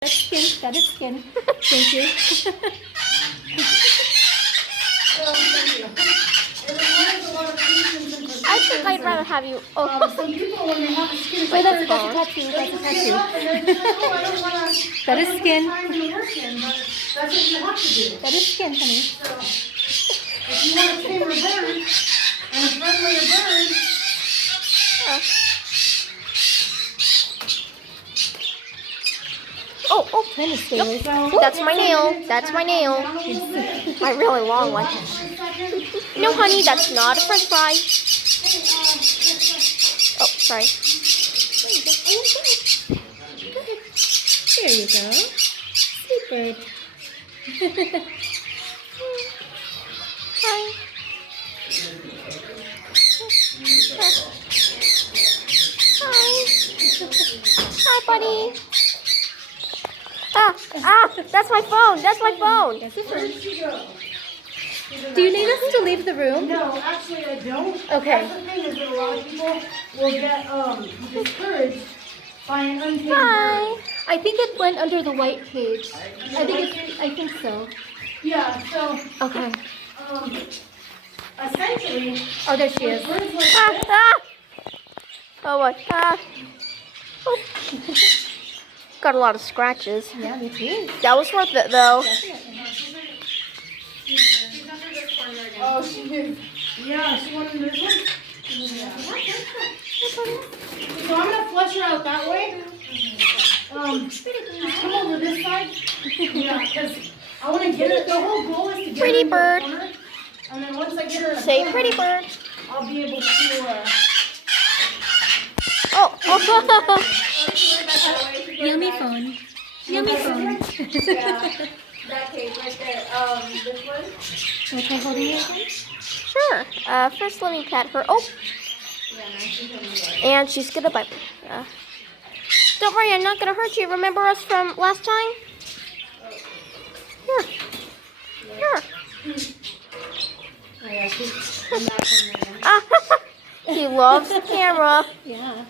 That's skin. That is skin. Thank you. I think I'd rather have you. Oh, Some people, when they have a skin, wait, that's a tattoo. That's a tattoo. That is skin. That's what you have to do. That is skin, honey. So, if you want to tame a bird and a friendlier bird. Oh, Tennis nope. scales. That's my nail. That's my nail. My really long one. No, honey, that's not a French fry. Oh, sorry. There you go. Sweet bird. Hi. Hi, buddy. That's my phone. That's my phone. Where did she go? Do you need us to leave the room? No, actually I don't. Okay. That's the thing is that a lot of people will get discouraged by an untamed bird. I think it went under the white cage. I think so. Yeah, so Okay. Essentially, oh, there she is. Birds like this, Oh, what? Oh. Got a lot of scratches. yeah, me too. That was worth it, though. Oh, she did. Yeah, she wanted this one? Yeah. So I'm going to flush her out that way. Come over this side. Yeah, because I want to get her. The whole goal is to get Pretty her in bird. the corner. And then once I get her in the Say corner, pretty bird. I'll be able to... Oh. Yummy phone. Yummy phone. Yeah, that cake right there. This one? Okay, holding it again? Sure. First, let me pet her. Oh. And she's gonna bite. Don't worry, I'm not gonna hurt you. Remember us from last time? Here. He loves the camera. Yeah.